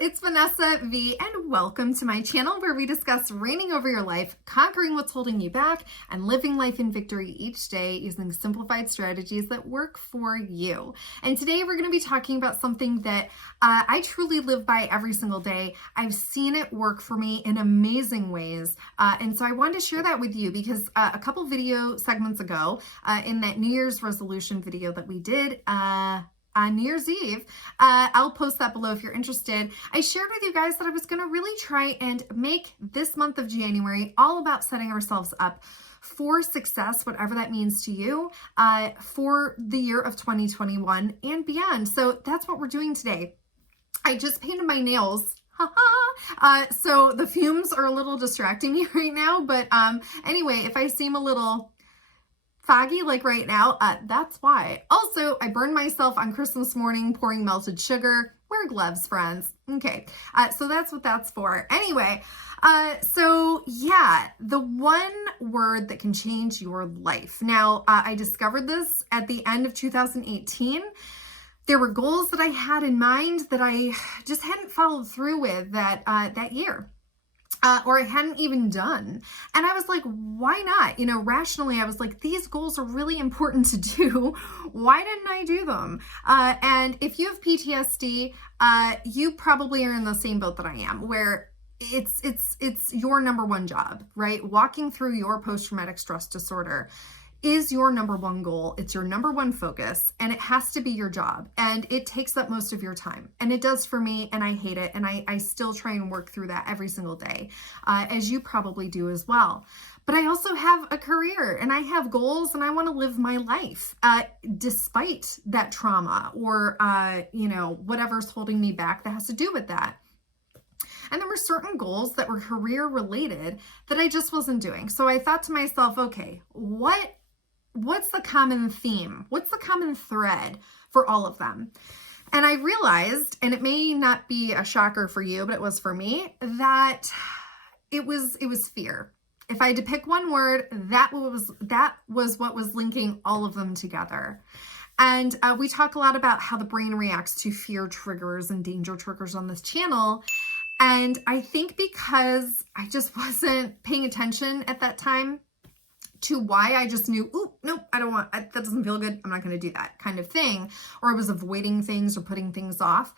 it's Vanessa V, and welcome to my channel where we discuss reigning over your life, conquering what's holding you back, and living life in victory each day using simplified strategies that work for you. And today we're going to be talking about something that I truly live by every single day. I've seen it work for me in amazing ways, and so I wanted to share that with you because a couple video segments ago, in that New Year's resolution video that we did, on New Year's Eve, I'll post that below if you're interested. I shared with you guys that I was going to really try and make this month of January all about setting ourselves up for success, whatever that means to you, for the year of 2021 and beyond. So that's what we're doing today. I just painted my nails. So the fumes are a little distracting me right now, but anyway, if I seem a little foggy like right now, that's why. Also, I burned myself on Christmas morning pouring melted sugar. Wear gloves, friends. Okay, so that's what that's for. Anyway, so yeah, the one word that can change your life. Now, I discovered this at the end of 2018. There were goals that I had in mind that I just hadn't followed through with that year. Or I hadn't even done. And I was like, why not? You know, rationally, I was like, these goals are really important to do. Why didn't I do them? And if you have PTSD, you probably are in the same boat that I am, where it's your number one job, right? Walking through your post-traumatic stress disorder is your number one goal. It's your number one focus, and it has to be your job, and it takes up most of your time, and it does for me, and I hate it, and I still try and work through that every single day, as you probably do as well. But I also have a career, and I have goals, and I want to live my life despite that trauma or you know, whatever's holding me back that has to do with that. And there were certain goals that were career related that I just wasn't doing. So I thought to myself, okay, what's the common theme? What's the common thread for all of them? And I realized, and it may not be a shocker for you, but it was for me, that it was fear. If I had to pick one word, that was what was linking all of them together. And we talk a lot about how the brain reacts to fear triggers and danger triggers on this channel. And I think because I just wasn't paying attention at that time to why, I just knew, oh, nope, I don't want, that doesn't feel good, I'm not going to do that kind of thing. Or I was avoiding things or putting things off.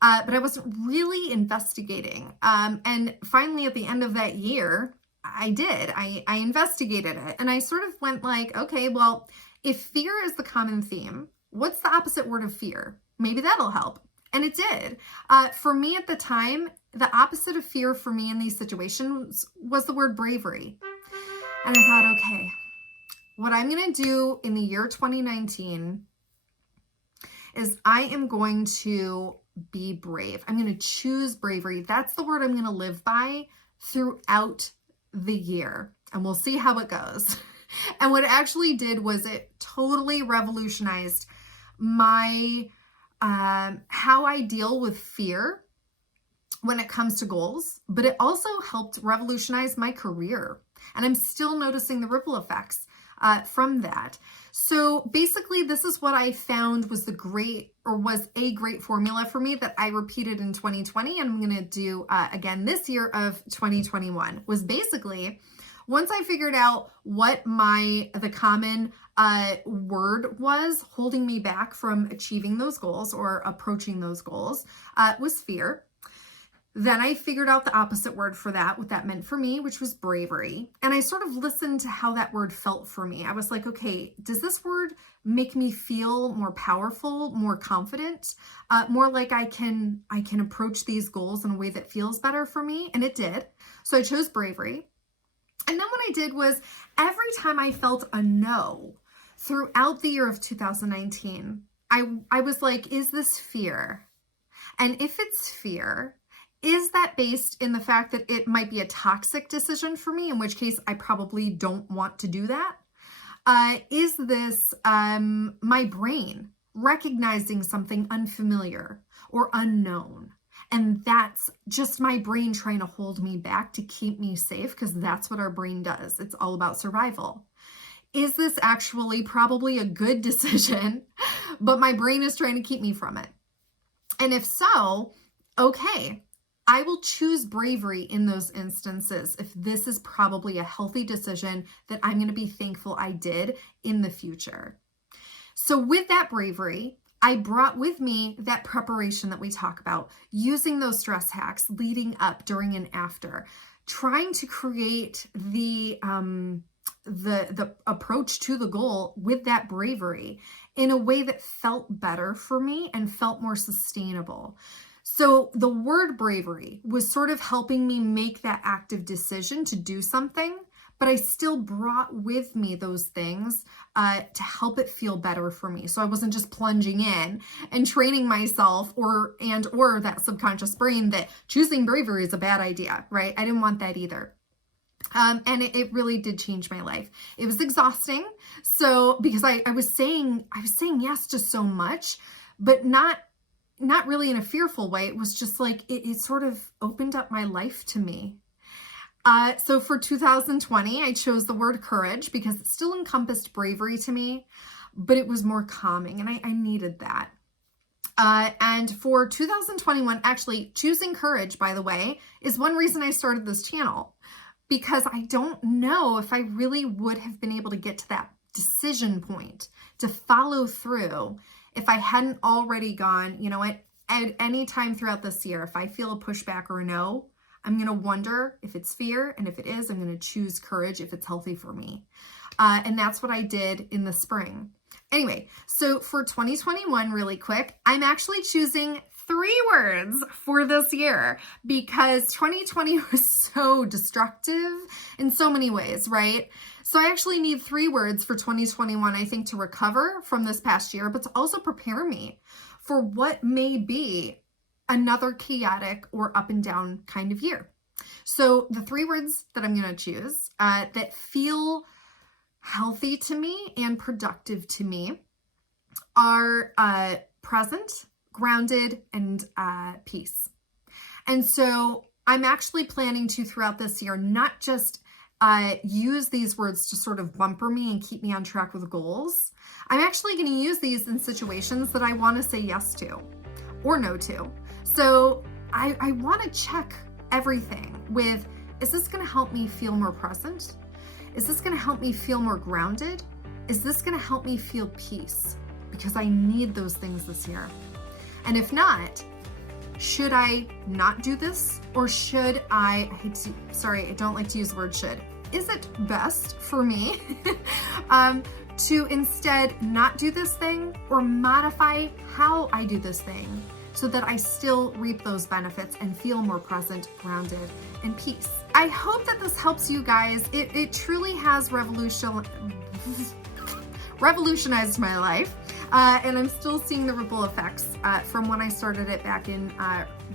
But I wasn't really investigating. And finally, at the end of that year, I did. I investigated it. And I sort of went like, okay, well, if fear is the common theme, what's the opposite word of fear? Maybe that'll help. And it did. For me at the time, the opposite of fear for me in these situations was the word bravery. And I thought, okay, what I'm going to do in the year 2019 is I am going to be brave. I'm going to choose bravery. That's the word I'm going to live by throughout the year. And we'll see how it goes. And what it actually did was it totally revolutionized my how I deal with fear when it comes to goals, but it also helped revolutionize my career. And I'm still noticing the ripple effects from that. So basically, this is what I found was a great formula for me that I repeated in 2020. And I'm going to do again this year of 2021 was basically, once I figured out what the common word was holding me back from achieving those goals or approaching those goals, was fear. Then I figured out the opposite word for that, what that meant for me, which was bravery. And I sort of listened to how that word felt for me. I was like, okay, does this word make me feel more powerful, more confident, more like I can approach these goals in a way that feels better for me? And it did. So I chose bravery. And then what I did was every time I felt a no throughout the year of 2019, I was like, is this fear? And if it's fear, is that based in the fact that it might be a toxic decision for me, in which case I probably don't want to do that? Is this my brain recognizing something unfamiliar or unknown? And that's just my brain trying to hold me back to keep me safe, because that's what our brain does. It's all about survival. Is this actually probably a good decision, but my brain is trying to keep me from it? And if so, okay, I will choose bravery in those instances if this is probably a healthy decision that I'm going to be thankful I did in the future. So with that bravery, I brought with me that preparation that we talk about, using those stress hacks leading up, during, and after, trying to create the approach to the goal with that bravery in a way that felt better for me and felt more sustainable. So the word bravery was sort of helping me make that active decision to do something, but I still brought with me those things to help it feel better for me. So I wasn't just plunging in and training myself or that subconscious brain that choosing bravery is a bad idea, right? I didn't want that either. And it really did change my life. It was exhausting. So because I was saying yes to so much, but not really in a fearful way. It was just like, it sort of opened up my life to me. So for 2020, I chose the word courage because it still encompassed bravery to me, but it was more calming, and I needed that. And for 2021, actually choosing courage, by the way, is one reason I started this channel, because I don't know if I really would have been able to get to that decision point to follow through if I hadn't already gone, you know what, at any time throughout this year, if I feel a pushback or a no, I'm going to wonder if it's fear, and if it is, I'm going to choose courage if it's healthy for me. And that's what I did in the spring. Anyway, so for 2021, really quick, I'm actually choosing 3 words for this year because 2020 was so destructive in so many ways, right? So I actually need 3 words for 2021, I think, to recover from this past year, but to also prepare me for what may be another chaotic or up and down kind of year. So the 3 words that I'm going to choose that feel healthy to me and productive to me are present, grounded, and peace. And so I'm actually planning to, throughout this year, not just use these words to sort of bumper me and keep me on track with goals. I'm actually going to use these in situations that I want to say yes to or no to. So I want to check everything with, is this going to help me feel more present? Is this going to help me feel more grounded? Is this going to help me feel peace? Because I need those things this year. And if not, should I not do this? Or should I don't like to use the word should. Is it best for me to instead not do this thing or modify how I do this thing so that I still reap those benefits and feel more present, grounded, and peace? I hope that this helps you guys. It truly has revolutionized my life. And I'm still seeing the ripple effects from when I started it back in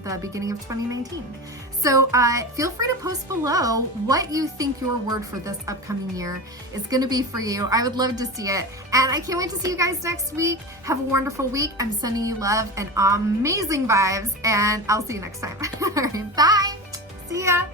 the beginning of 2019. So feel free to post below what you think your word for this upcoming year is going to be for you. I would love to see it. And I can't wait to see you guys next week. Have a wonderful week. I'm sending you love and amazing vibes, and I'll see you next time. All right, bye. See ya.